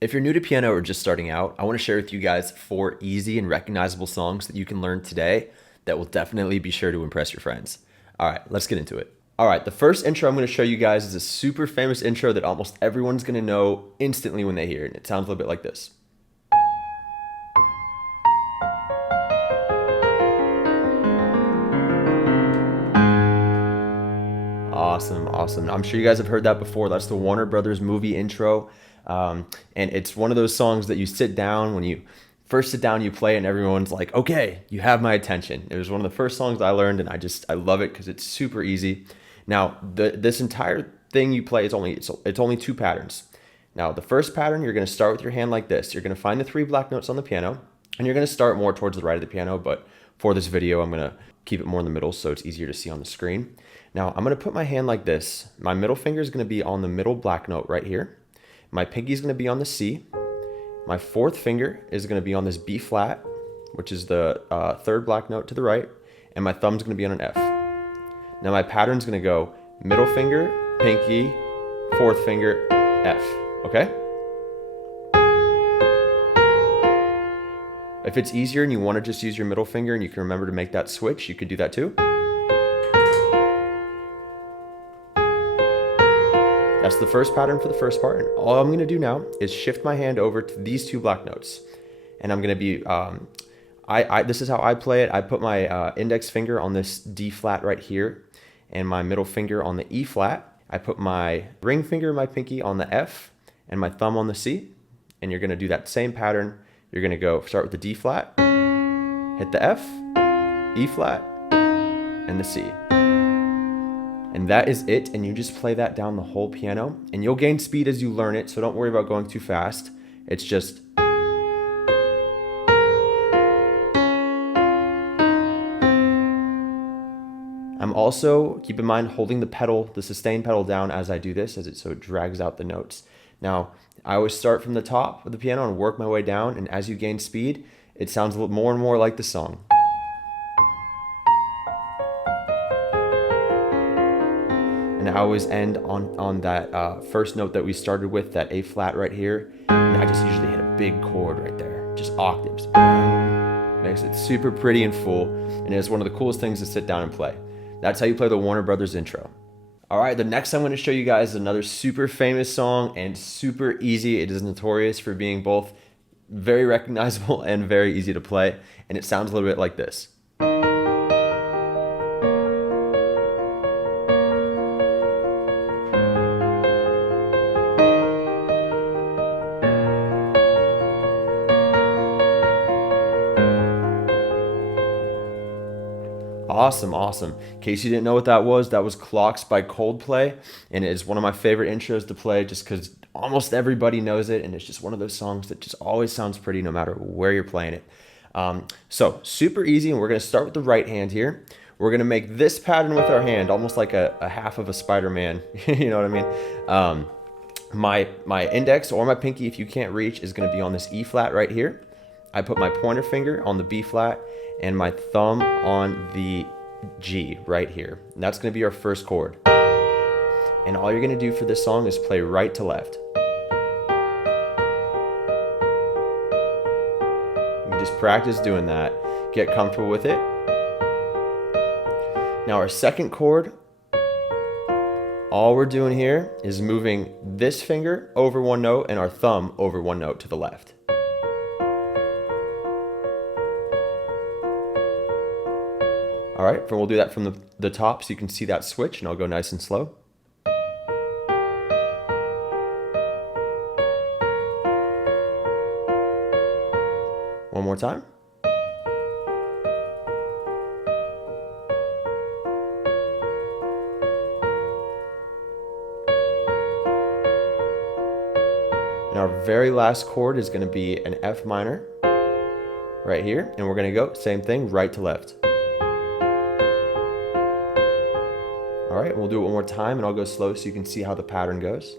If you're new to piano or just starting out, I want to share with you guys 4 easy and recognizable songs that you can learn today that will definitely be sure to impress your friends. All right, let's get into it. All right, the first intro I'm going to show you guys is a super famous intro that almost everyone's going to know instantly when they hear it. It sounds a little bit like this. Awesome, awesome. I'm sure you guys have heard that before. That's the Warner Brothers movie intro. And it's one of those songs that you sit down, when you first sit down, you play it, and everyone's like, okay, you have my attention. It was one of the first songs I learned, and I love it because it's super easy. Now, this entire thing you play, it's only 2 patterns. Now, the first pattern, you're going to start with your hand like this. You're going to find the 3 black notes on the piano, and you're going to start more towards the right of the piano, but for this video, I'm going to keep it more in the middle so it's easier to see on the screen. Now, I'm going to put my hand like this. My middle finger is going to be on the middle black note right here. My pinky is going to be on the C. My 4th finger is going to be on this B flat, which is the 3rd black note to the right, and my thumb is going to be on an F. Now my pattern is going to go middle finger, pinky, 4th finger, F, okay? If it's easier and you want to just use your middle finger and you can remember to make that switch, you could do that too. That's the first pattern for the first part. And all I'm going to do now is shift my hand over to these 2 black notes. And I'm going to be, this is how I play it. I put my index finger on this D flat right here and my middle finger on the E flat. I put my ring finger, my pinky on the F and my thumb on the C. And you're going to do that same pattern. You're going to go start with the D flat, hit the F, E flat, and the C. And that is it, and you just play that down the whole piano, and you'll gain speed as you learn it, so don't worry about going too fast. It's just... I'm also, keep in mind, holding the sustain pedal down as I do this, so it drags out the notes. Now, I always start from the top of the piano and work my way down, and as you gain speed, it sounds a little more and more like the song. And I always end on that first note that we started with, that A flat right here, and I just usually hit a big chord right there, just octaves. Makes it super pretty and full, and it's one of the coolest things to sit down and play. That's how you play the Warner Brothers intro. All right, the next I'm going to show you guys is another super famous song and super easy. It is notorious for being both very recognizable and very easy to play, and it sounds a little bit like this. Awesome, awesome. In case you didn't know what that was Clocks by Coldplay, and it is one of my favorite intros to play just because almost everybody knows it, and it's just one of those songs that just always sounds pretty no matter where you're playing it. So super easy, and we're going to start with the right hand here. We're going to make this pattern with our hand, almost like a half of a Spider-Man, you know what I mean? My index or my pinky, if you can't reach, is going to be on this E flat right here. I put my pointer finger on the B flat and my thumb on the G right here. And that's going to be our first chord. And all you're going to do for this song is play right to left. You just practice doing that. Get comfortable with it. Now our second chord, all we're doing here is moving this finger over one note and our thumb over one note to the left. All right, we'll do that from the top so you can see that switch, and I'll go nice and slow. One more time. And our very last chord is going to be an F minor right here, and we're going to go same thing, right to left. All right, we'll do it one more time, and I'll go slow so you can see how the pattern goes.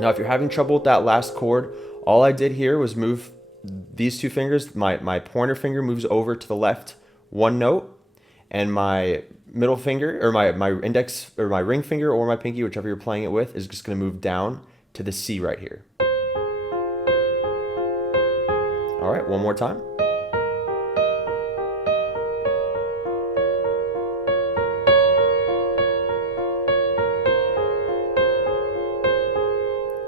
Now, if you're having trouble with that last chord, all I did here was move these two fingers, my pointer finger moves over to the left one note, and my middle finger, or my index, or my ring finger, or my pinky, whichever you're playing it with, is just going to move down to the C right here. All right, one more time.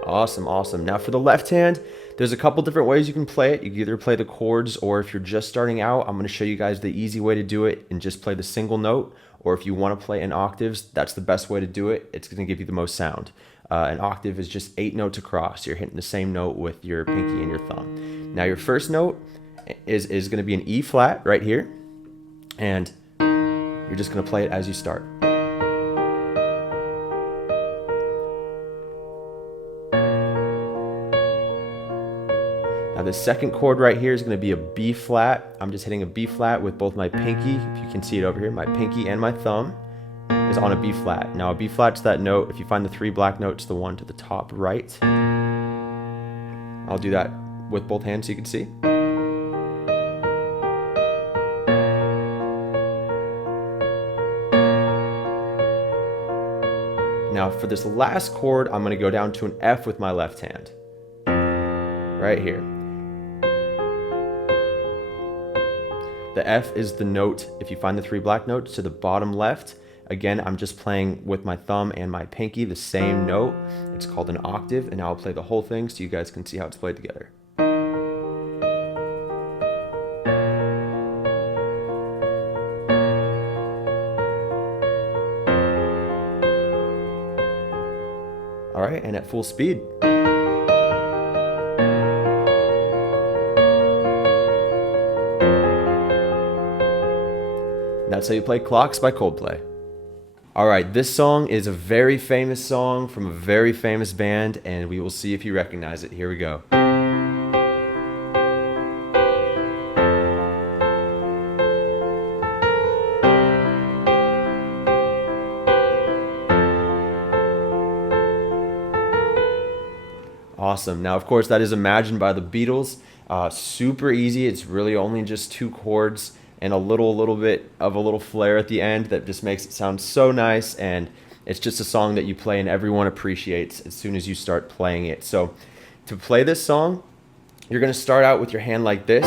Awesome, awesome. Now for the left hand, there's a couple different ways you can play it. You can either play the chords, or if you're just starting out, I'm going to show you guys the easy way to do it and just play the single note. Or if you want to play in octaves, that's the best way to do it. It's going to give you the most sound. An octave is just 8 notes across. You're hitting the same note with your pinky and your thumb. Now your first note is going to be an E flat right here, and you're just going to play it as you start. Now the second chord right here is going to be a B flat. I'm just hitting a B flat with both my pinky, if you can see it over here, my pinky and my thumb is on a B flat. Now a B flat's that note. If you find the 3 black notes, the one to the top right. I'll do that with both hands so you can see. Now for this last chord, I'm going to go down to an F with my left hand. Right here. The F is the note, if you find the 3 black notes, to the bottom left. Again, I'm just playing with my thumb and my pinky the same note. It's called an octave, and now I'll play the whole thing so you guys can see how it's played together. All right, and at full speed. That's how you play Clocks by Coldplay. All right, this song is a very famous song from a very famous band, and we will see if you recognize it. Here we go. Awesome. Now, of course, that is Imagine by the Beatles. Super easy. It's really only just 2 chords and a little bit of a little flair at the end that just makes it sound so nice, and it's just a song that you play and everyone appreciates as soon as you start playing it. So to play this song, you're going to start out with your hand like this.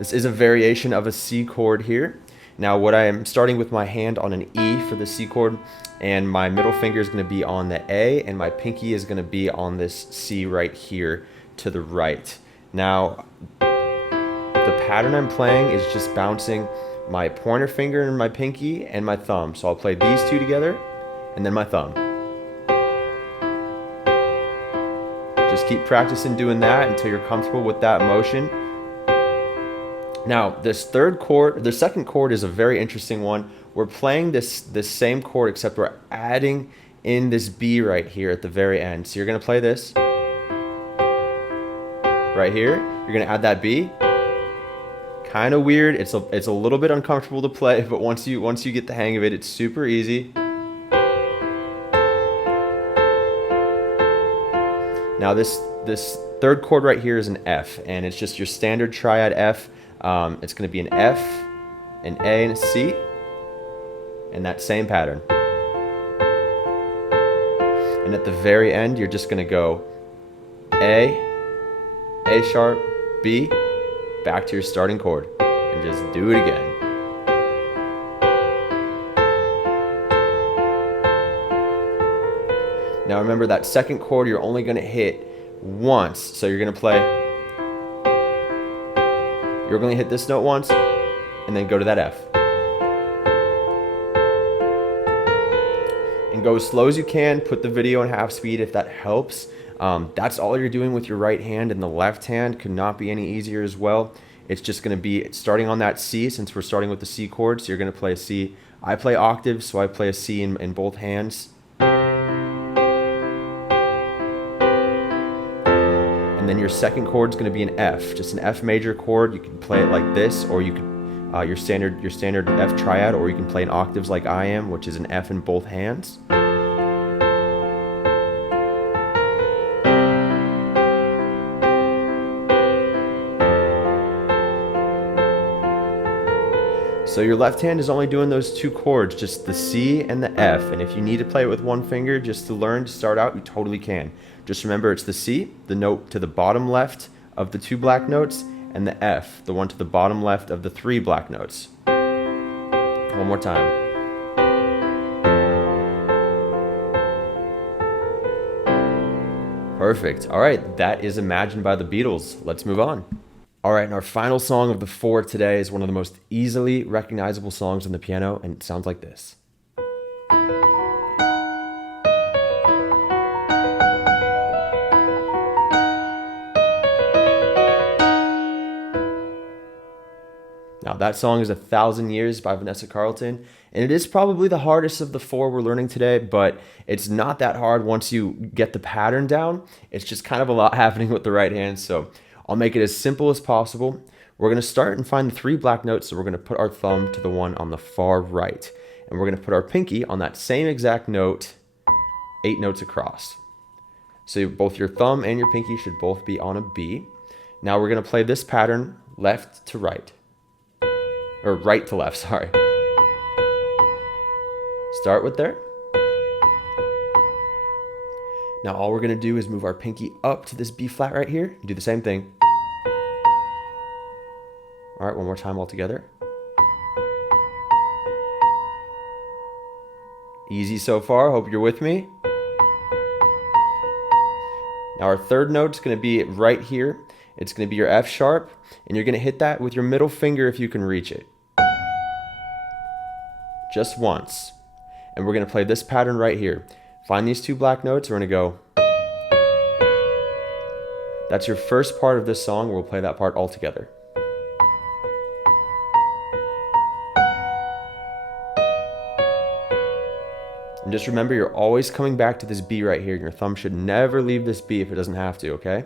This is a variation of a C chord here. Now what I am starting with my hand on an E for the C chord, and my middle finger is going to be on the A, and my pinky is going to be on this C right here to the right. Now the pattern I'm playing is just bouncing my pointer finger and my pinky and my thumb. So I'll play these 2 together and then my thumb. Just keep practicing doing that until you're comfortable with that motion. Now this the second chord is a very interesting one. We're playing this same chord, except we're adding in this B right here at the very end. So you're gonna play this right here. You're gonna add that B. Kind of weird. It's a little bit uncomfortable to play, but once you get the hang of it, it's super easy. Now this third chord right here is an F, and it's just your standard triad F. It's going to be an F, an A, and a C, and that same pattern. And at the very end, you're just going to go A sharp, B, back to your starting chord, and just do it again. Now remember, that second chord you're only going to hit once, so you're going to play, you're going to hit this note once, and then go to that F. And go as slow as you can. Put the video in half speed if that helps. That's all you're doing with your right hand, and the left hand could not be any easier as well. It's just going to be starting on that C, since we're starting with the C chord, so you're going to play a C. I play octaves, so I play a C in both hands. And then your second chord is going to be an F, just an F major chord. You can play it like this, or you could your standard F triad, or you can play in octaves like I am, which is an F in both hands. So your left hand is only doing those two chords, just the C and the F. And if you need to play it with one finger just to learn to start out, you totally can. Just remember it's the C, the note to the bottom left of the two black notes, and the F, the one to the bottom left of the three black notes. One more time. Perfect. All right, that is Imagine by the Beatles. Let's move on. All right, and our final song of the four today is one of the most easily recognizable songs on the piano, and it sounds like this. Now, that song is 1,000 Years by Vanessa Carlton, and it is probably the hardest of the four we're learning today, but it's not that hard once you get the pattern down. It's just kind of a lot happening with the right hand, so I'll make it as simple as possible. We're going to start and find the three black notes, so we're going to put our thumb to the one on the far right, and we're going to put our pinky on that same exact note, 8 notes across. So both your thumb and your pinky should both be on a B. Now we're going to play this pattern left to right. Or right to left, sorry. Start with there. Now all we're gonna do is move our pinky up to this B flat right here and do the same thing. All right, one more time all together. Easy so far, hope you're with me. Now our third note is gonna be right here. It's gonna be your F sharp, and you're gonna hit that with your middle finger if you can reach it. Just once. And we're going to play this pattern right here. Find these two black notes, we're going to go. That's your first part of this song. We'll play that part all together. And just remember, you're always coming back to this B right here. Your thumb should never leave this B if it doesn't have to, okay?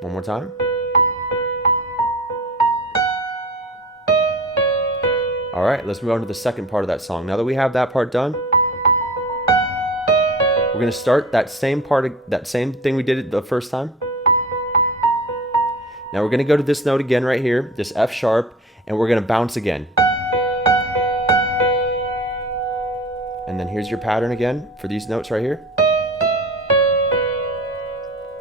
One more time. All right, let's move on to the second part of that song. Now that we have that part done, we're going to start that same part, that same thing we did the first time. Now we're going to go to this note again right here, this F sharp, and we're going to bounce again. And then here's your pattern again for these notes right here.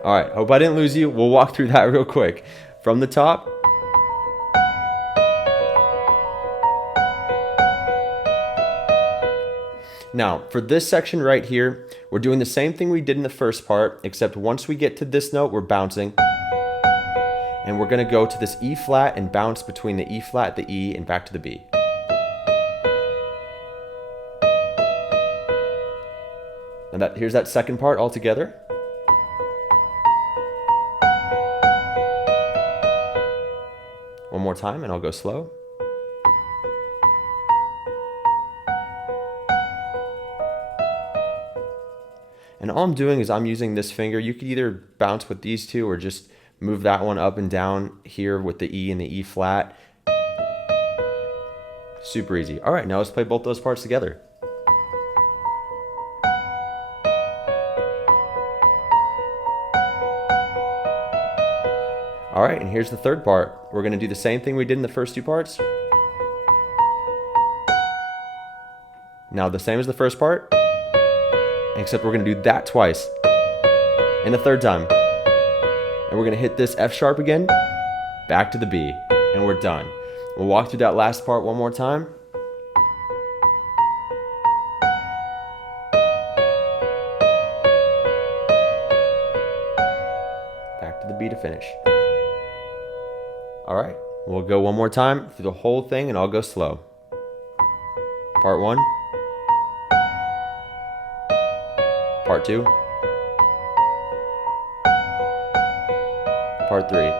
All right, hope I didn't lose you. We'll walk through that real quick. From the top. Now, for this section right here, we're doing the same thing we did in the first part, except once we get to this note, we're bouncing. And we're gonna go to this E flat and bounce between the E flat, the E, and back to the B. And here's that second part all together. One more time, and I'll go slow. And all I'm doing is I'm using this finger. You could either bounce with these two or just move that one up and down here with the E and the E flat. Super easy. All right, now let's play both those parts together. All right, and here's the third part. We're gonna do the same thing we did in the first two parts. Now the same as the first part, except we're gonna do that twice, and the third time. And we're gonna hit this F sharp again, back to the B, and we're done. We'll walk through that last part one more time. Back to the B to finish. All right, we'll go one more time through the whole thing, and I'll go slow. Part one. Part two. Part three.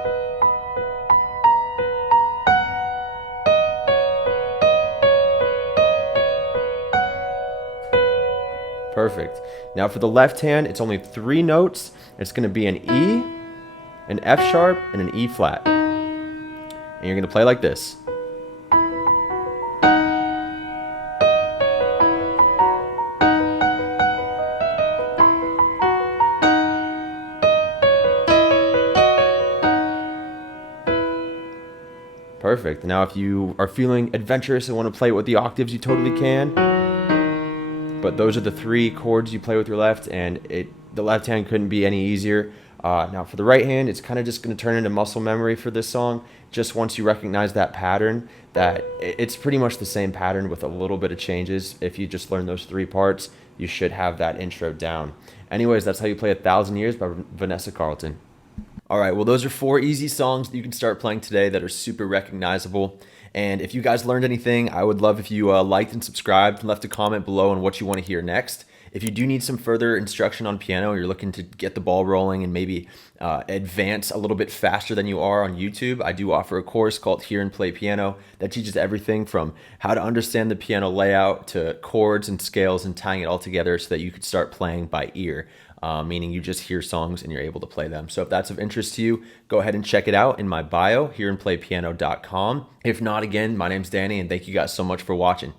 Perfect. Now for the left hand, it's only 3 notes. It's going to be an E, an F sharp, and an E flat. And you're going to play like this. Perfect. Now, if you are feeling adventurous and want to play it with the octaves, you totally can. But those are the 3 chords you play with your left, and the left hand couldn't be any easier. Now, for the right hand, it's kind of just going to turn into muscle memory for this song. Just once you recognize that pattern, that it's pretty much the same pattern with a little bit of changes. If you just learn those 3 parts, you should have that intro down. Anyways, that's how you play 1,000 Years by Vanessa Carlton. All right, well, those are 4 easy songs that you can start playing today that are super recognizable. And if you guys learned anything, I would love if you liked and subscribed and left a comment below on what you want to hear next. If you do need some further instruction on piano, or you're looking to get the ball rolling and maybe advance a little bit faster than you are on YouTube, I do offer a course called Hear and Play Piano that teaches everything from how to understand the piano layout to chords and scales and tying it all together so that you could start playing by ear. Meaning you just hear songs and you're able to play them. So if that's of interest to you, go ahead and check it out in my bio, hearandplaypiano.com. If not, again, my name's Danny, and thank you guys so much for watching.